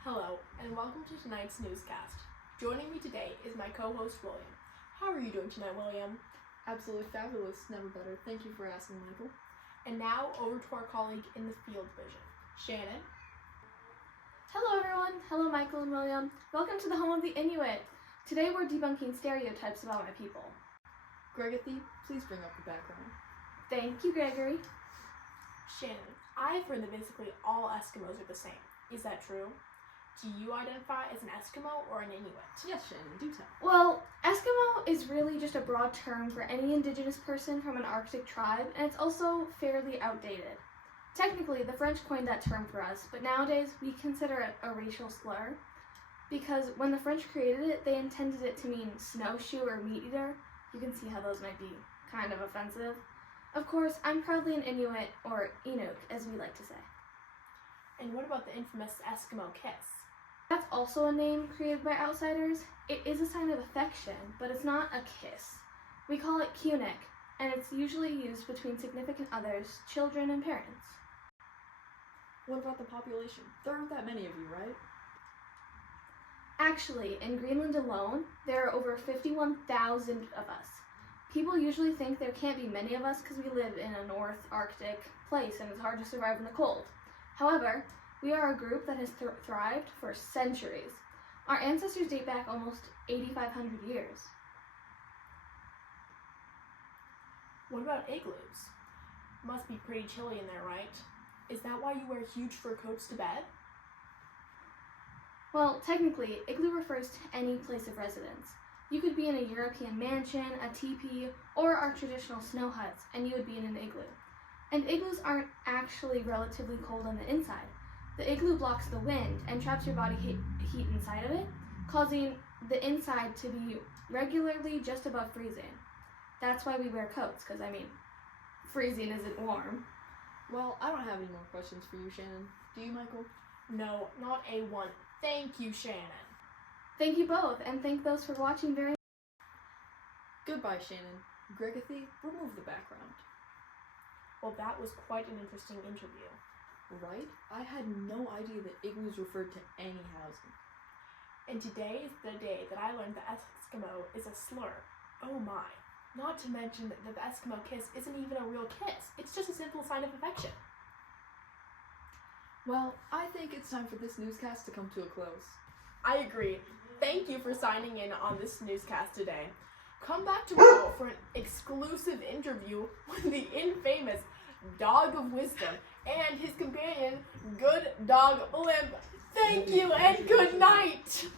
Hello, and welcome to tonight's newscast. Joining me today is my co-host, William. How are you doing tonight, William? Absolutely fabulous, never better. Thank you for asking, Michael. And now, over to our colleague in the field division, Shannon. Hello everyone! Hello Michael and William. Welcome to the home of the Inuit. Today we're debunking stereotypes about my people. Gregathy, please bring up the background. Thank you, Gregory. Shannon, I've heard that basically all Eskimos are the same. Is that true? Do you identify as an Eskimo or an Inuit? Yes, Shannon, do tell. Well, Eskimo is really just a broad term for any indigenous person from an Arctic tribe, and it's also fairly outdated. Technically, the French coined that term for us, but nowadays we consider it a racial slur, because when the French created it, they intended it to mean snowshoe or meat eater. You can see how those might be kind of offensive. Of course, I'm proudly an Inuit, or Inuk, as we like to say. And what about the infamous Eskimo kiss? That's also a name created by outsiders. It is a sign of affection, but it's not a kiss. We call it kunik, and it's usually used between significant others, children, and parents. What about the population? There aren't that many of you, right? Actually, in Greenland alone, there are over 51,000 of us. People usually think there can't be many of us because we live in a North Arctic place and it's hard to survive in the cold. However, we are a group that has thrived for centuries. Our ancestors date back almost 8,500 years. What about igloos? Must be pretty chilly in there, right? Is that why you wear huge fur coats to bed? Well, technically, igloo refers to any place of residence. You could be in a European mansion, a teepee, or our traditional snow huts, and you would be in an igloo. And igloos aren't actually relatively cold on the inside. The igloo blocks the wind and traps your body heat inside of it, causing the inside to be regularly just above freezing. That's why we wear coats, because, freezing isn't warm. Well, I don't have any more questions for you, Shannon. Do you, Michael? No, not A1. Thank you, Shannon. Thank you both, and thank those for watching very much. Goodbye, Shannon. Gregathy, remove the background. Well, that was quite an interesting interview. Right? I had no idea that igloos referred to any housing. And today is the day that I learned that Eskimo is a slur. Oh my. Not to mention that the Eskimo kiss isn't even a real kiss. It's just a simple sign of affection. Well, I think it's time for this newscast to come to a close. I agree. Thank you for signing in on this newscast today. Come back tomorrow for an exclusive interview with the infamous Dog of Wisdom and his companion, Good Dog Blimp. Thank you and good night!